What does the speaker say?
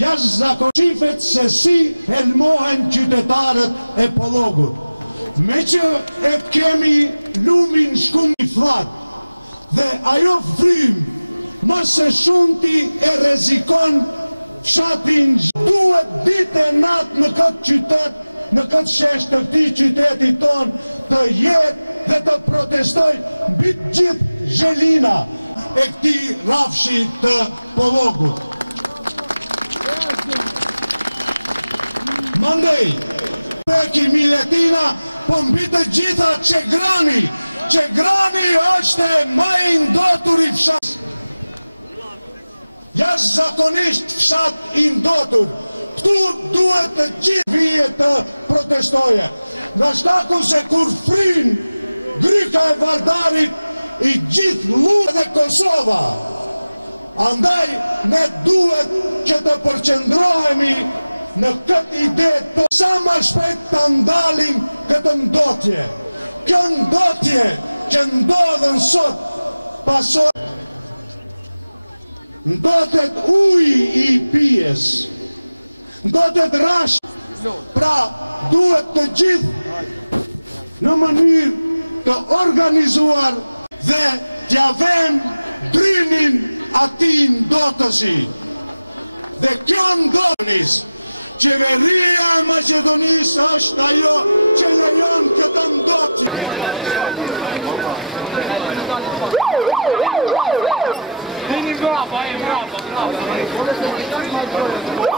jashtëzakonisht se si helmohen qytetarët e Pollogut. Me që e kemi lumin shkum i flat, dhe ajo frym më së shumti e rrezikon fshatin. Duhet ditë e natë në këtë qytet, në këtë shesh të këtij qyteti ton, të jetë dhe të protestoj mbi të gjithë zhelina e këtij rrafshi të Pollogut. Mandej, Peki Miletina, po mbi të gjitha Qegrani është e më i ndotur i fshat. Jashtëzakonisht fshat i ndotur. Këtu duhet të gjithë vije të protestoje. Nga shkaku se kur fryn gryka e Vardarit, i gjithë luhet dhe Kosova. Andaj ne duhet që të përqendrohemi në këtë ide të sa më shpejt të ndalim këtë ndotje. Kjo ndotje që ndodhen sot pasoj ndotet uji i pijes, ndotet rash, pra duhet të gjithë në mënyrë të organizuar dhe t'ja vëmë drynin atij ndotësi. Dhe kjo ndotënis, qeveria e Maqedonisë është ajo që lejon këtë ndotje. Bravo, bravo.